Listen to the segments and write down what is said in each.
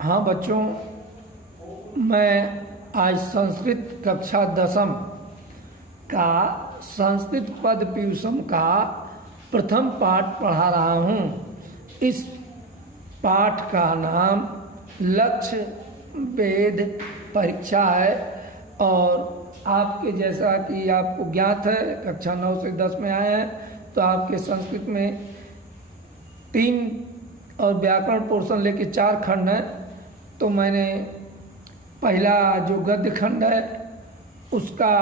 हाँ बच्चों, मैं आज संस्कृत कक्षा 10वीं का संस्कृत पद पीयूषम का प्रथम पाठ पढ़ा रहा हूँ। इस पाठ का नाम लक्ष्य वेद परीक्षा है और आपके जैसा कि आपको ज्ञात है कक्षा 9 से 10 में आए हैं तो आपके संस्कृत में 3 और व्याकरण पोर्शन लेके 4 खंड हैं। तो मैंने पहला जो गद्य खंड है उसका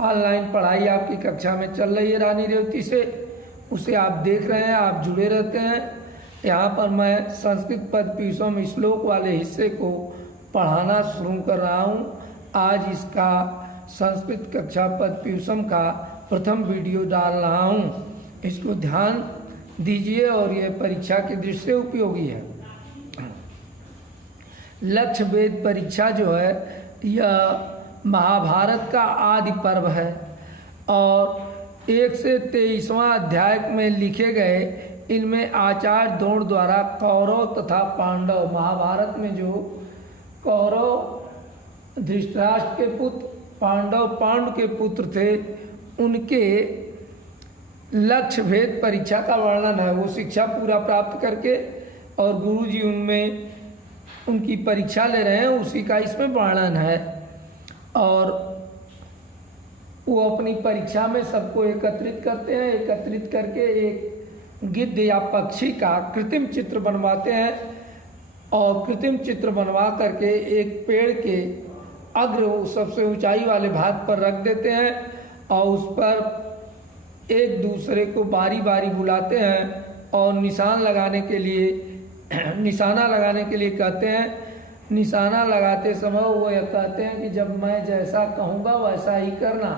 ऑनलाइन पढ़ाई आपकी कक्षा में चल रही है रानी रेवती से, उसे आप देख रहे हैं, आप जुड़े रहते हैं। यहाँ पर मैं संस्कृत पद पीयूषम श्लोक वाले हिस्से को पढ़ाना शुरू कर रहा हूँ। आज इसका संस्कृत कक्षा पद पीयूषम का प्रथम वीडियो डाल रहा हूँ, इसको ध्यान दीजिए और यह परीक्षा की दृष्टि से उपयोगी है। लक्ष्य वेद परीक्षा जो है यह महाभारत का आदि पर्व है और 1 से 23वां अध्याय में लिखे गए इनमें आचार्य द्रोण द्वारा कौरव तथा पांडव, महाभारत में जो कौरव धृतराष्ट्र के पुत्र, पांडव के पुत्र थे, उनके लक्ष्य भेद परीक्षा का वर्णन है। वो शिक्षा पूरा प्राप्त करके और गुरुजी उनमें उनकी परीक्षा ले रहे हैं, उसी का इसमें वर्णन है। और वो अपनी परीक्षा में सबको एकत्रित करते हैं, एकत्रित करके एक गिद्ध या पक्षी का कृत्रिम चित्र बनवाते हैं और कृत्रिम चित्र बनवा करके एक पेड़ के अग्र सबसे ऊंचाई वाले भाग पर रख देते हैं और उस पर एक दूसरे को बारी बारी बुलाते हैं और निशाना लगाने के लिए कहते हैं। निशाना लगाते समय वो यह कहते हैं कि जब मैं जैसा कहूँगा वैसा ही करना,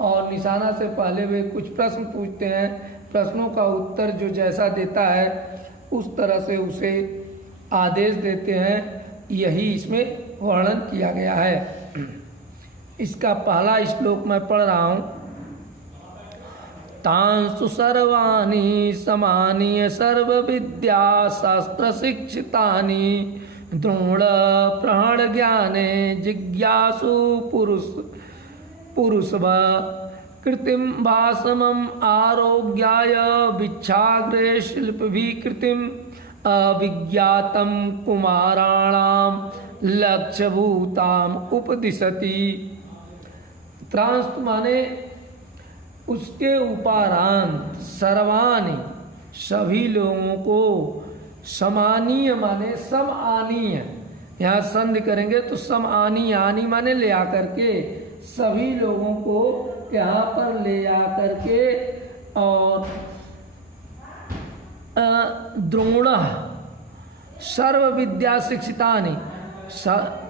और निशाना से पहले वे कुछ प्रश्न पूछते हैं। प्रश्नों का उत्तर जो जैसा देता है उस तरह से उसे आदेश देते हैं। यही इसमें वर्णन किया गया है। इसका पहला श्लोक मैं पढ़ रहा हूँ। तांसु सर्वाणि समानीय सर्व विद्या शास्त्र शिक्षितानि द्रोण प्रहण ज्ञाने जिज्ञासु पुरुषव कृतिम भाषमम आरोग्याय विच्छाग्रे शिल्प भी कृतिम अविज्ञातम कुमाराणाम लक्ष्यभूताम उपदिशति। त्रांस माने उसके उपरांत, सर्वानी सभी लोगों को, समानीय माने समानीय, यहाँ संधि करेंगे तो समानी, आनी माने ले आकर के, सभी लोगों को यहाँ पर ले आकर के, और द्रोण सर्व विद्या शिक्षितानि,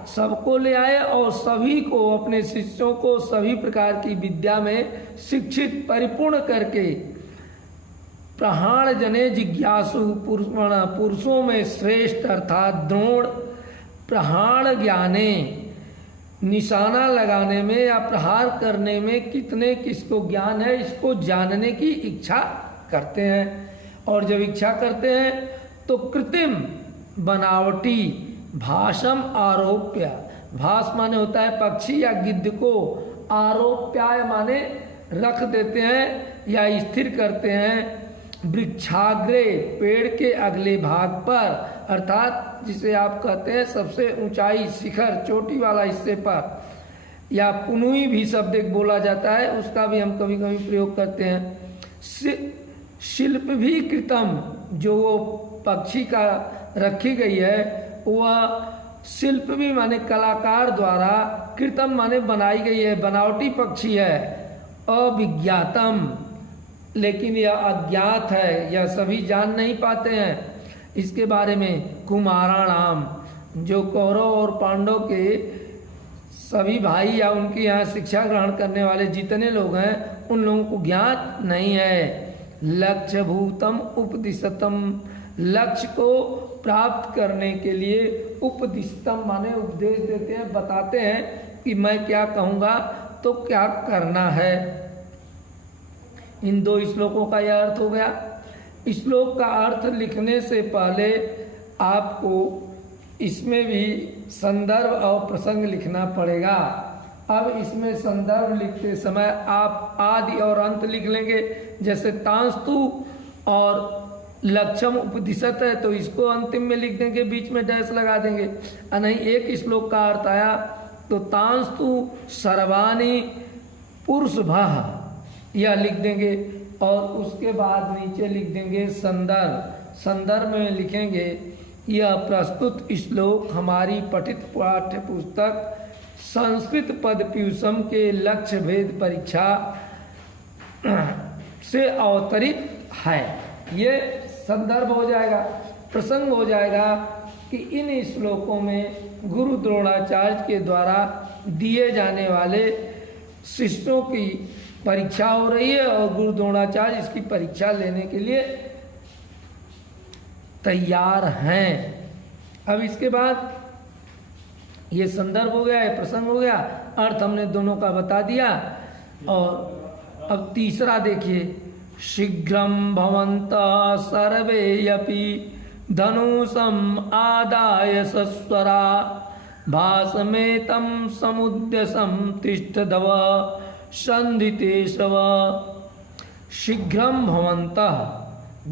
सबको ले आए और सभी को, अपने शिष्यों को सभी प्रकार की विद्या में शिक्षित परिपूर्ण करके, प्रहाण जने जिज्ञासु पुरुषों में श्रेष्ठ अर्थात द्रोण प्रहाण ज्ञाने, निशाना लगाने में या प्रहार करने में कितने किसको ज्ञान है इसको जानने की इच्छा करते हैं। और जब इच्छा करते हैं तो कृत्रिम बनावटी भाषम आरोप्य, भाष माने होता है पक्षी या गिद्ध को, आरोप्याय माने रख देते हैं या स्थिर करते हैं, वृक्षाग्रे पेड़ के अगले भाग पर, अर्थात जिसे आप कहते हैं सबसे ऊंचाई शिखर चोटी वाला हिस्से पर, या पुनुई भी शब्द एक बोला जाता है, उसका भी हम कभी कभी प्रयोग करते हैं। शिल्प भी कृतम, जो वो पक्षी का रखी गई है वह शिल्प भी माने कलाकार द्वारा, कृतम माने बनाई गई है, बनावटी पक्षी है। अविज्ञातम, लेकिन यह अज्ञात है, यह सभी जान नहीं पाते हैं इसके बारे में। कुमाराणाम, जो कौरव और पांडव के सभी भाई या उनके यहाँ शिक्षा ग्रहण करने वाले जितने लोग हैं उन लोगों को ज्ञात नहीं है। लक्ष्य भूतम उपदिशतम, लक्ष्य को प्राप्त करने के लिए उपदिशतम माने उपदेश देते हैं, बताते हैं कि मैं क्या कहूँगा तो क्या करना है। इन 2 श्लोकों का यह अर्थ हो गया। श्लोक का अर्थ लिखने से पहले आपको इसमें भी संदर्भ और प्रसंग लिखना पड़ेगा। अब इसमें संदर्भ लिखते समय आप आदि और अंत लिख लेंगे। जैसे तांस्तु और लक्षम उपदिशत है तो इसको अंतिम में लिख देंगे, बीच में डैश लगा देंगे। नहीं एक श्लोक का अर्थ आया तो तांस्तु सर्वाणि पुरुषभः यह लिख देंगे और उसके बाद नीचे लिख देंगे संदर्भ। संदर्भ में लिखेंगे यह प्रस्तुत श्लोक हमारी पठित पाठ्य पुस्तक संस्कृत पद पीयूषम के लक्ष्य भेद परीक्षा से अवतरित है। ये संदर्भ हो जाएगा। प्रसंग हो जाएगा कि इन श्लोकों में गुरु द्रोणाचार्य के द्वारा दिए जाने वाले शिष्यों की परीक्षा हो रही है और गुरु द्रोणाचार्य इसकी परीक्षा लेने के लिए तैयार हैं। अब इसके बाद ये संदर्भ हो गया, ये प्रसंग हो गया, अर्थ हमने दोनों का बता दिया। और अब तीसरा देखिए, शीघ्रं भवन्तः सर्वे अपि धनुषम् आदाय सस्वरा भासमेतं समुद्यसं तिष्ठधव संधितेशव। शीघ्रं भवन्तः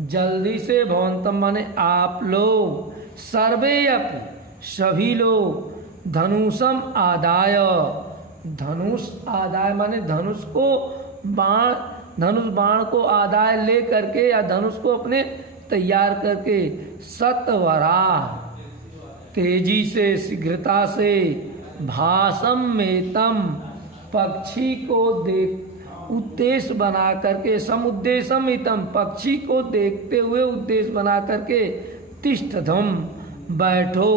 जल्दी से, भवन्तः माने आप लोग, सर्वे अपि सभी लोग, धनुषम आदाय, धनुष आदाय माने धनुष को बाण, धनुष बाण को आदाय ले करके या धनुष को अपने तैयार करके सत्वरा तेजी से शीघ्रता से भासम मेतम पक्षी को देख उद्देश्य बना करके समुद्देशम इतम पक्षी को देखते हुए उद्देश्य बना करके तिष्ठधम बैठो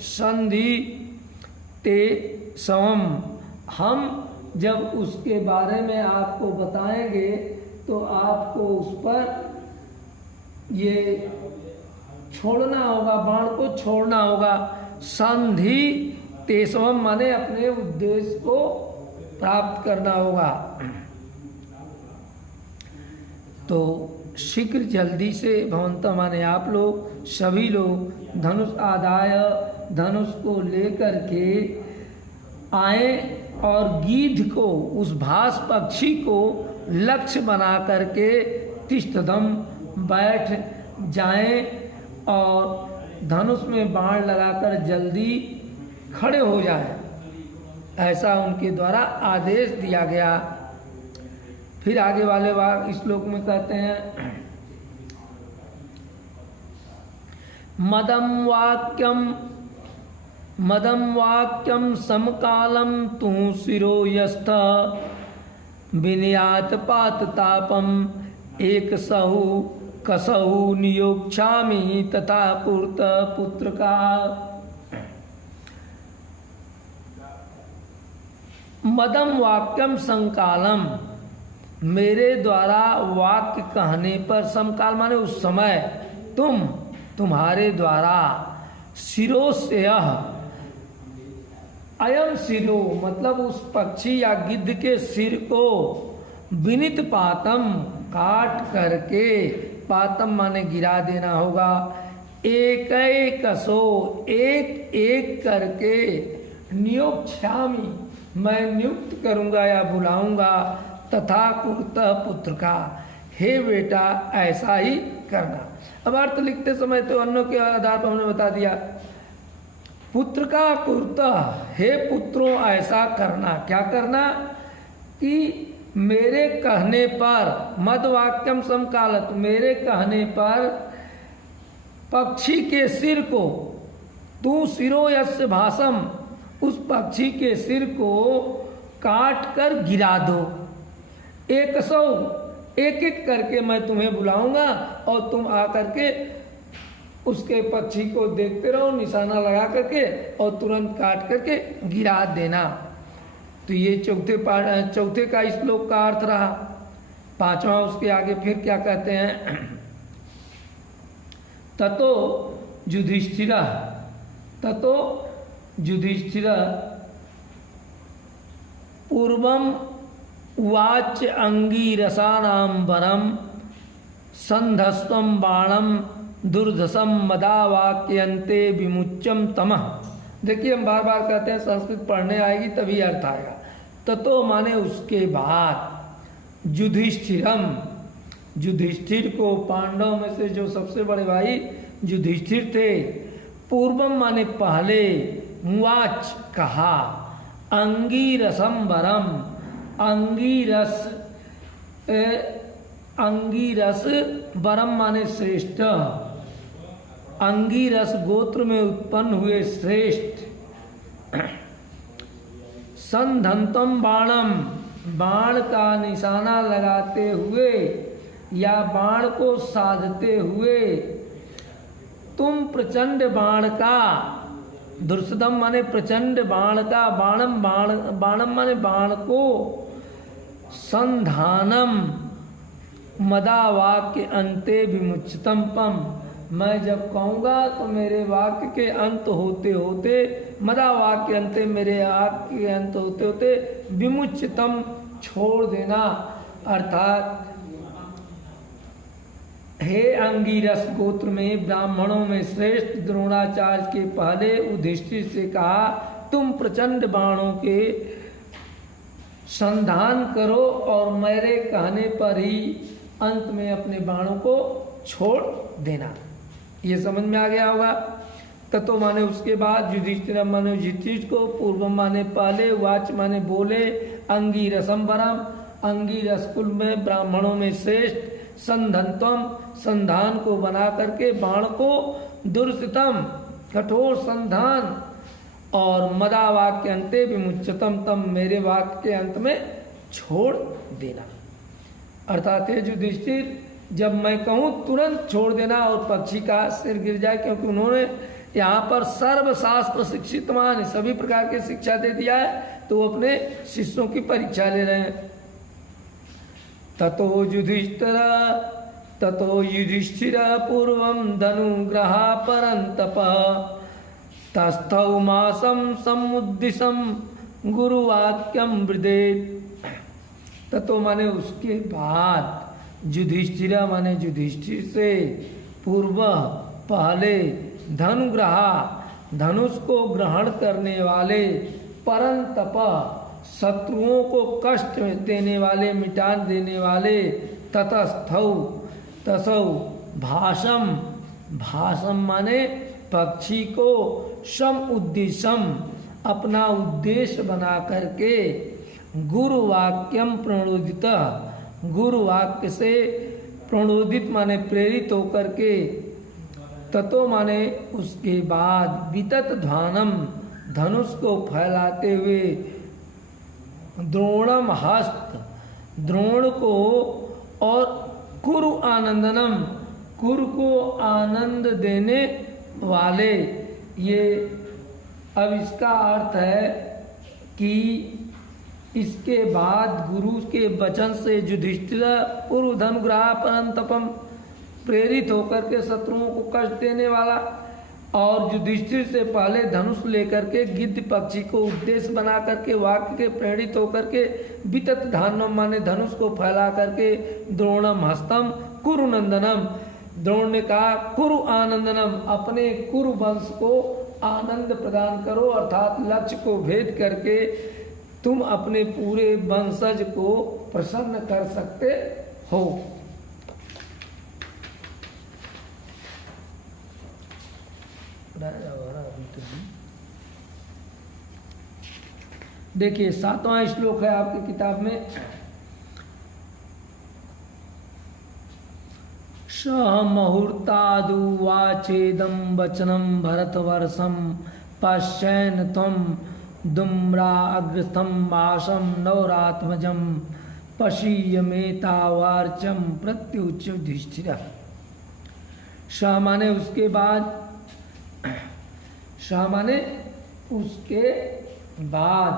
संधि ते सवम। हम जब उसके बारे में आपको बताएंगे तो आपको उस पर ये छोड़ना होगा, बाण को छोड़ना होगा। संधि तेसवम माने अपने उद्देश्य को प्राप्त करना होगा। तो शीघ्र जल्दी से, भवंत माने आप लोग, सभी लोग धनुष आदाय धनुष को लेकर के आए और गीध को, उस भास पक्षी को लक्ष्य बना करके तिष्ठधम बैठ जाएं और धनुष में बाण लगाकर जल्दी खड़े हो जाएं, ऐसा उनके द्वारा आदेश दिया गया। फिर आगे वाले वाक्य श्लोक में कहते हैं, मदम वाक्यम समकालम तू शिरो यस्थ विनयात पात तापम एक सहु कसहु नियोक्षामि तथा पुरत पुत्र का। मदम वाक्यम संकालम, मेरे द्वारा वाक्य कहने पर, समकाल माने उस समय, तुम्हारे द्वारा, शिरो से अयम शिरो मतलब उस पक्षी या गिद्ध के सिर को विनित पातम काट करके, पातम माने गिरा देना होगा, एक एक करके, नियोक्षामि मैं नियुक्त करूंगा या बुलाऊंगा, तथा कुर्त पुत्र का, हे बेटा ऐसा ही करना। अब अर्थ लिखते समय तो अन्यों के आधार पर हमने बता दिया, पुत्र का कुर्त, हे पुत्रों ऐसा करना। क्या करना कि मेरे कहने पर, मद वाक्यम समकालत, मेरे कहने पर पक्षी के सिर को, तू शिरो यस्य भासम, उस पक्षी के सिर को काट कर गिरा दो। एक एक करके मैं तुम्हें बुलाऊंगा और तुम आकर के उसके पक्षी को देखते रहो, निशाना लगा करके, और तुरंत काट करके गिरा देना। तो ये चौथे का श्लोक का अर्थ रहा। पांचवा उसके आगे फिर क्या कहते हैं, ततो युधिष्ठिर पूर्वम उवाच अंगीरसानां वरम संधस्त्वं बाणम दुर्धसम मदावाक्यन्ते विमुच्यम तमः। देखिए हम बार बार कहते हैं संस्कृत पढ़ने आएगी तभी अर्थ आएगा। ततो माने उसके बाद युधिष्ठिरम, युधिष्ठिर को पांडव में से जो सबसे बड़े भाई युधिष्ठिर थे, पूर्वम माने पहले, मुआच कहा, अंगीरसम वरम, अंगीरस अंगीरस वरम माने श्रेष्ठ, अंगीरस गोत्र में उत्पन्न हुए श्रेष्ठ, संधंतम बाणम, बाण का निशाना लगाते हुए या बाण को साधते हुए, तुम प्रचंड बाण का, दुर्सदम माने प्रचंड बाण का, बाणम बाणम माने बाण को, संधानम मदा वाक्य अंते विमुच्यतम पम, मैं जब कहूँगा तो मेरे वाक्य के अंत होते होते, मदा वाक्य अंते मेरे वाक्य के अंत होते होते, विमुच्यतम छोड़ देना, अर्थात हे अंगीरस गोत्र में ब्राह्मणों में श्रेष्ठ द्रोणाचार्य के पहले युधिष्ठिर से कहा, तुम प्रचंड बाणों के संधान करो और मेरे कहने पर ही अंत में अपने बाणों को छोड़ देना। ये समझ में आ गया होगा। ततो माने उसके बाद, युधिष्ठिर माने युधिष्ठिर को, पूर्व माने पहले, वाच माने बोले, अंगीरसम वरम, अंगीरस कुल में ब्राह्मणों में श्रेष्ठ, संधंतम संधान को बना करके बाण को, दुर्सितम कठोर संधान, और मदा वाक्य अंते विमुच्यतम तम मेरे वाक्य के अंत में छोड़ देना। अर्थात है युधिष्ठिर, जब मैं कहूँ तुरंत छोड़ देना और पक्षी का सिर गिर जाए, क्योंकि उन्होंने यहाँ पर सर्वशास्त्र शिक्षित मान सभी प्रकार की शिक्षा दे दिया है, तो वो अपने शिष्यों की परीक्षा ले रहे हैं। ततो युधिष्ठिर पूर्वं धनुग्रहा परन्तप, तस्थौ मासं समुद्दिशं गुरुवाक्यं वृदेत्। ततो माने उसके बाद, युधिष्ठिर माने युधिष्ठिर से, पूर्व पहले, धनुग्रहा धनुष को ग्रहण करने वाले, परंतप शत्रुओं को कष्ट देने वाले, मिटा देने वाले, ततस्थौ तसौ भाषम, भाषम माने पक्षी को, सम उद्देश्यम अपना उद्देश्य बना करके, गुरुवाक्यम प्रणोदित, गुरुवाक्य से प्रणोदित माने प्रेरित होकर के, ततो माने उसके बाद, वितत ध्वानम धनुष को फैलाते हुए, द्रोणम हस्त द्रोण को, और कुरु आनंदनम कुरु को आनंद देने वाले। ये अब इसका अर्थ है कि इसके बाद गुरु के वचन से युधिष्ठिर पूर्व धनुग्रहा परंतपम प्रेरित होकर के शत्रुओं को कष्ट देने वाला, और युधिष्ठिर से पहले धनुष लेकर के गिद्ध पक्षी को उद्देश्य बना करके, वाक्य के प्रेरित होकर के, वितत धानम माने धनुष को फैला करके, द्रोणम हस्तम कुरु नंदनम, द्रोण ने कहा कुरु आनंदनम, अपने कुरु वंश को आनंद प्रदान करो, अर्थात लक्ष्य को भेद करके तुम अपने पूरे वंशज को प्रसन्न कर सकते हो। देखिए 7वां श्लोक है आपकी किताब में, स मुहूर्तादुवाचेदं वचनं भरतवर्षं पश्यन् त्वं दुम्रा अग्रस्थं मासं नवरात्मजं पशीयमेतावार्चं प्रत्युच युधिष्ठिरः। स माने उसके बाद, स माने उसके बाद,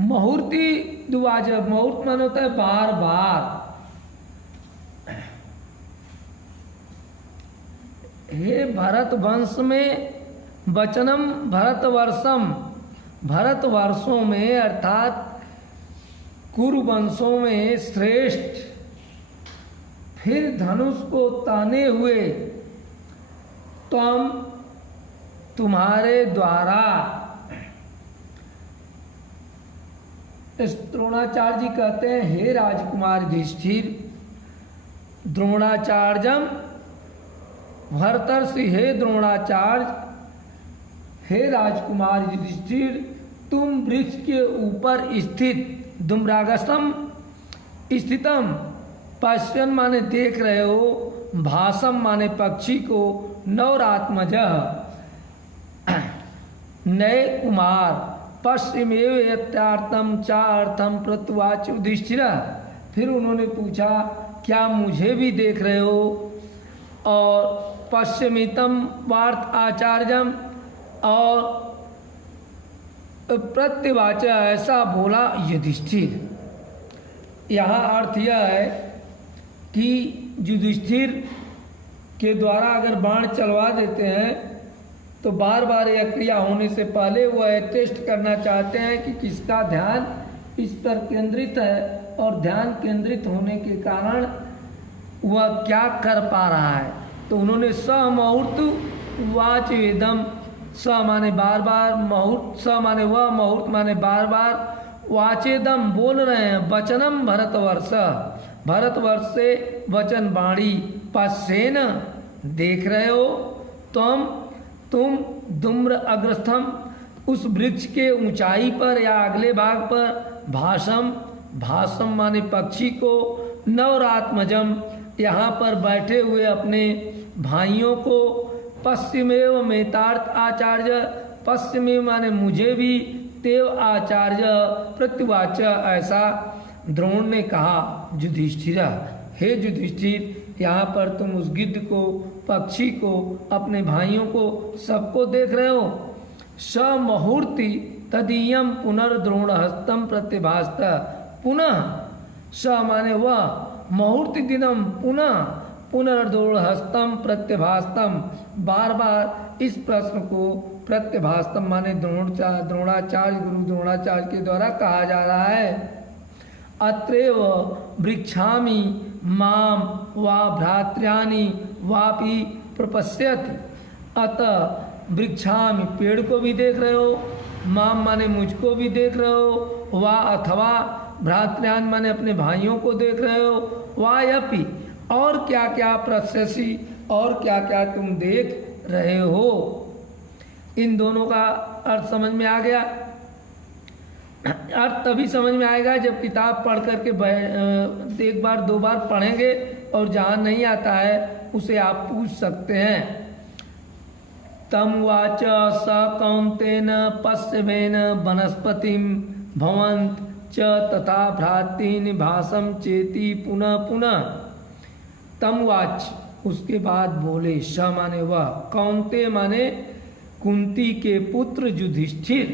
मुहूर्ती दुआज, मुहूर्त मान होता है बार बार। हे भरत वंश में, वचनम भरतवर्षम, भरतवर्षों में अर्थात कुरु वंशों में श्रेष्ठ फिर धनुष को ताने हुए तुम्हारे द्वारा, द्रोणाचार्य जी कहते हैं, हे राजकुमार युधिष्ठिर, द्रोणाचार्यम भर्तर्षि, हे द्रोणाचार्य, हे राजकुमार युधिष्ठिर, तुम वृक्ष के ऊपर स्थित धूम्रागसम स्थितम, पश्यन माने देख रहे हो, भासम माने पक्षी को, नवरात्मज नए कुमार, पश्चिमेव यत्यार्थम चार्थम प्रत्युवाच युधिष्ठिर। फिर उन्होंने पूछा क्या मुझे भी देख रहे हो? और पश्चिमितम वार्त आचार्यम, और प्रत्युवाच ऐसा बोला युधिष्ठिर। यहाँ अर्थ यह है कि युधिष्ठिर के द्वारा अगर बाण चलवा देते हैं तो बार बार यह क्रिया होने से पहले वह टेस्ट करना चाहते हैं कि किसका ध्यान इस पर केंद्रित है, और ध्यान केंद्रित होने के कारण वह क्या कर पा रहा है। तो उन्होंने स मुहूर्त वाच वेदम, स माने बार बार, मुहूर्त स माने वह, मुहूर्त माने बार बार, वाचेदम बोल रहे हैं, वचनम भरतवर्ष, भरतवर्ष से वचन वाणी, पश्येन देख रहे हो, तुम धूम्र अग्रस्थम उस वृक्ष के ऊंचाई पर या अगले भाग पर, भाषम, भाषम माने पक्षी को, नवरात्मजम यहाँ पर बैठे हुए अपने भाइयों को, पश्चिमेव मेतार्थ आचार्य, पश्चिमे माने मुझे भी, तेव आचार्य प्रत्युवाच ऐसा द्रोण ने कहा। युधिष्ठिर, हे युधिष्ठिर, यहाँ पर तुम उस गिद्ध को, पक्षी को, अपने भाइयों को, सबको देख रहे हो। स मुहूर्ति तदीयम पुनर्द्रोण हस्तम प्रतिभास्त, पुनः स माने वह, मुहूर्ति दिनम पुनः, पुनर्द्रोण हस्तम प्रत्यभास्तम, बार बार इस प्रश्न को प्रत्यभास्तम माने द्रोणाचार्य, गुरु द्रोणाचार्य के द्वारा कहा जा रहा है। अत्रैव वृक्षामि माम वा भ्रात्र्यानि वापि प्रपश्यति, अतः वृक्षामि पेड़ को भी देख रहे हो, माम माने मुझको भी देख रहे हो, वा अथवा भ्रात्र्यान माने अपने भाइयों को देख रहे हो, वा यपि और क्या क्या प्रशसी, और क्या क्या तुम देख रहे हो। इन दोनों का अर्थ समझ में आ गया। अर्थ तभी समझ में आएगा जब किताब पढ़ करके एक बार दो बार पढ़ेंगे, और जहाँ नहीं आता है उसे आप पूछ सकते हैं। तम वाच स कौन्तेन पश्चिमेन वनस्पतिम भवंत च तथा भ्रातीन भाषम चेती पुनः पुनः। तम वाच उसके बाद बोले, स माने वह, कौन्ते माने कुंती के पुत्र युधिष्ठिर,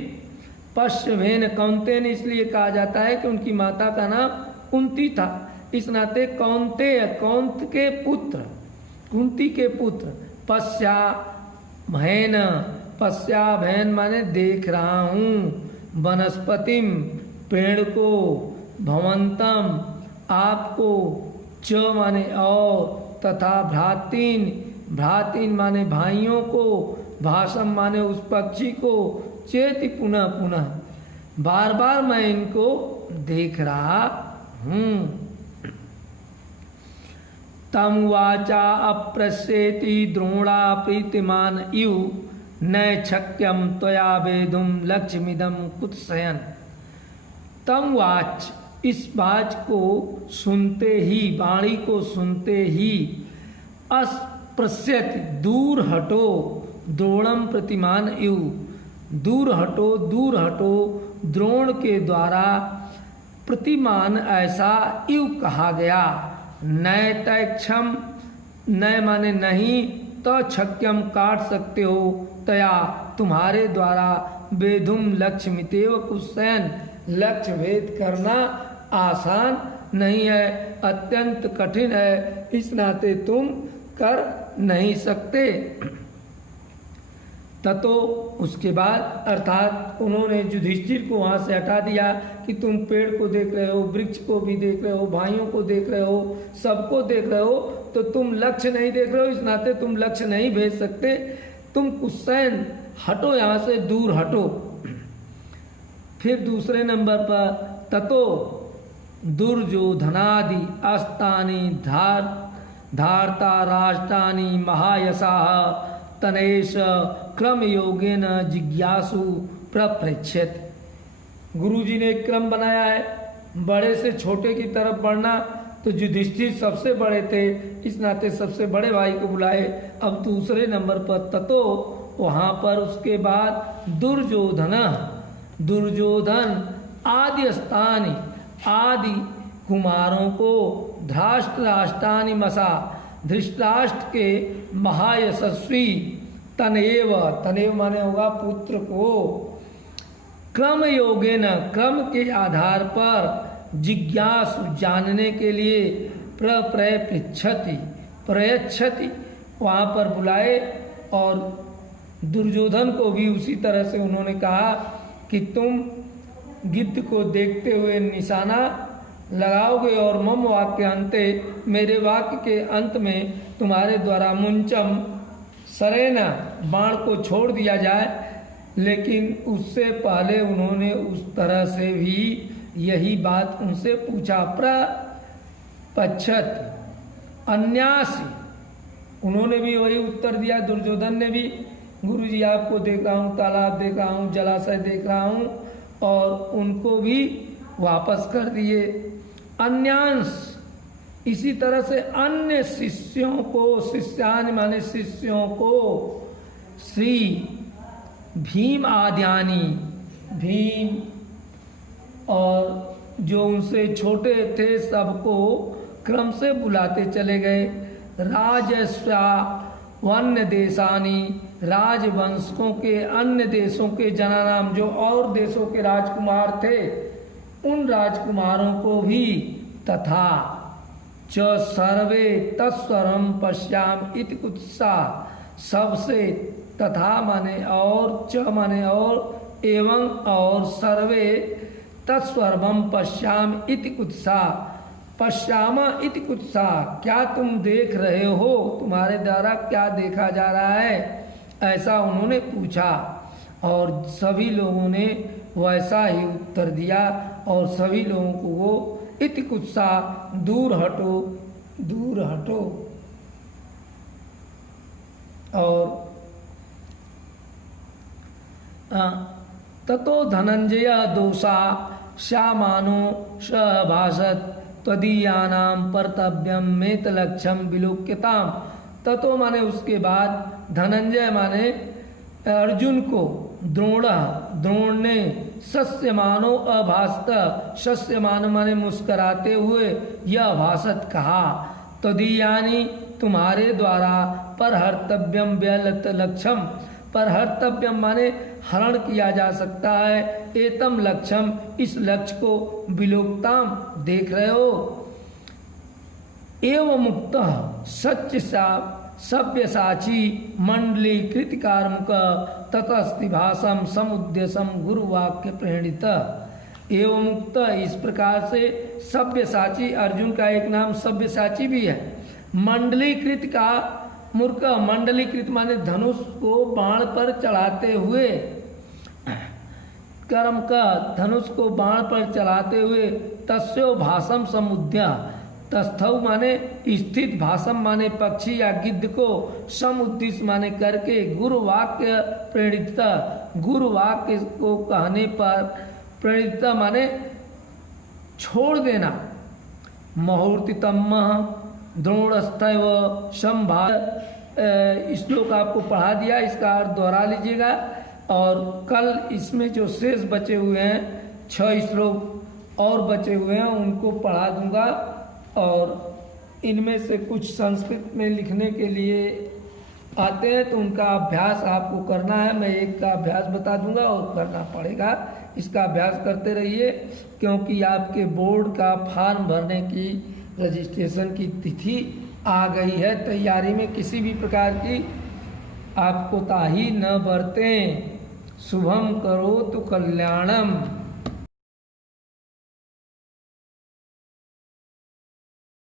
पश्चिमेन कौन्तेन इसलिए कहा जाता है कि उनकी माता का नाम कुंती था, इस नाते कौन्तेय कौंत के पुत्र, कुंती के पुत्र, पश्या भैन, पश्या भैन माने देख रहा हूँ, वनस्पतिम पेड़ को, भवंतम आपको, च माने और, तथा भ्रातीन, भ्रातीन माने भाइयों को, भाषम माने उस पक्षी को, चेति पुनः पुनः बार बार मैं इनको देख रहा हूँ। तम वाचा अप्रस्येति द्रोणा प्रीतिमान इव न शक्यम त्वया वेदुम लक्ष्मीदम कुत्सयन। तम वाच इस बात को सुनते ही, वाणी को सुनते ही, अस्पृश्यति दूर हटो, द्रोणम प्रतिमान इव दूर हटो, दूर हटो, द्रोण के द्वारा प्रतिमान ऐसा इव कहा गया। नय तैक्षम, नय माने नहीं, तो छक्यम काट सकते हो, तया तुम्हारे द्वारा, वेदुम लक्ष्मीतेव कुत्सयन लक्ष्य भेद करना आसान नहीं है, अत्यंत कठिन है, इस नाते तुम कर नहीं सकते। ततो उसके बाद अर्थात उन्होंने युधिष्ठिर को वहाँ से हटा दिया कि तुम पेड़ को देख रहे हो, वृक्ष को भी देख रहे हो, भाइयों को देख रहे हो, सबको देख रहे हो, तो तुम लक्ष्य नहीं देख रहे हो, इस नाते तुम लक्ष्य नहीं भेज सकते, तुम कुत्सैन हटो, यहाँ से दूर हटो। फिर दूसरे नंबर पर ततो दुर्योधनादि अस्तानि धार्ता राष्ट्रानि महायशाः तनेश क्रम योगेन जिज्ञासु प्रपृच्छेत। गुरुजी ने एक क्रम बनाया है, बड़े से छोटे की तरफ बढ़ना, तो युधिष्ठिर सबसे बड़े थे, इस नाते सबसे बड़े भाई को बुलाए। अब दूसरे नंबर पर ततो, वहाँ पर उसके बाद दुर्योधन आदि स्थानी आदि कुमारों को धृतराष्ट्रानि मसा, धृतराष्ट्र के महायशस्वी तनेव माने होगा पुत्र को, क्रम योगेन क्रम के आधार पर जिज्ञासु जानने के लिए प्रयच्छति वहाँ पर बुलाए। और दुर्योधन को भी उसी तरह से उन्होंने कहा कि तुम गिद्ध को देखते हुए निशाना लगाओगे और मम वाक्य अंते, मेरे वाक्य के अंत में तुम्हारे द्वारा मुंचम सरेना बाण को छोड़ दिया जाए। लेकिन उससे पहले उन्होंने उस तरह से भी यही बात उनसे पूछा, प्रपच्छत अन्यासी, उन्होंने भी वही उत्तर दिया। दुर्योधन ने भी, गुरुजी आपको देख रहा हूँ, तालाब देख रहा हूँ, जलाशय देख रहा हूँ, और उनको भी वापस कर दिए। अन्यांश, इसी तरह से अन्य शिष्यों को, शिष्यान माने शिष्यों को, श्री भीम आद्यानी, भीम और जो उनसे छोटे थे सबको क्रम से बुलाते चले गए। राजस्वा वन्य देशानी, राजवंशों के अन्य देशों के जनानाम, जो और देशों के राजकुमार थे उन राजकुमारों को भी, तथा च सर्वे तत्स्वरम पश्याम इति कुत्सा, सबसे, तथा माने और, च माने और, एवं और, सर्वे तत्स्वरम पश्याम इति कुत्सा, पश्यामा इति कुत्सा, क्या तुम देख रहे हो, तुम्हारे द्वारा क्या देखा जा रहा है, ऐसा उन्होंने पूछा। और सभी लोगों ने वैसा ही उत्तर दिया और सभी लोगों को वो इति कुत्सा, दूर हटो, दूर हटो। और ततो धनंजय दोषा श्यामानो सभाषत त्वदीयानां कर्तव्यम मेत लक्ष्यम विलोक्यताम। ततो माने उसके बाद, धनंजय माने अर्जुन को, द्रोण ने शस्यमानो अभाषत, शस्यमान माने मुस्कराते हुए, यह अभाषत कहा, त्वदीयानि तुम्हारे द्वारा, परहर्तव्यम व्यलत लक्ष्यम, परहर्तव्यम माने हरण किया जा सकता है, एतम लक्ष्यम इस लक्ष्य को, विलोक्ताम देख रहे हो, एवं मुक्त सव्यसाची मंडलीकृत कार्मुक ततस्ति भाषम समुद्देशम गुरुवाक्य प्रणीत। एवं मुक्त, इस प्रकार से सव्यसाची, अर्जुन का एक नाम सव्यसाची भी है। मंडलीकृत का मूर्ख, मंडलीकृत माने धनुष को बाण पर चढ़ाते हुए, कर्म का धनुष को बाण पर चढ़ाते हुए, तस्यो भाषम समुद्या, तस्थौ माने स्थित, भाषम माने पक्षी या गिद्ध को, समुद्दिश्य माने करके, गुरुवाक्य प्रेरित, गुरुवाक्य को कहने पर, प्रेरित माने छोड़ देना। मुहूर्तितम द्रोणस्थैव संभार, श्लोक आपको पढ़ा दिया, इसका अर्थ दोहरा लीजिएगा। और कल इसमें जो शेष बचे हुए हैं 6 श्लोक और बचे हुए हैं उनको पढ़ा दूंगा। और इनमें से कुछ संस्कृत में लिखने के लिए आते हैं तो उनका अभ्यास आपको करना है। मैं एक का अभ्यास बता दूंगा और करना पड़ेगा, इसका अभ्यास करते रहिए, क्योंकि आपके बोर्ड का फॉर्म भरने की रजिस्ट्रेशन की तिथि आ गई है। तैयारी में किसी भी प्रकार की आप कोताही न बरतें, शुभम करो तो कल्याणम।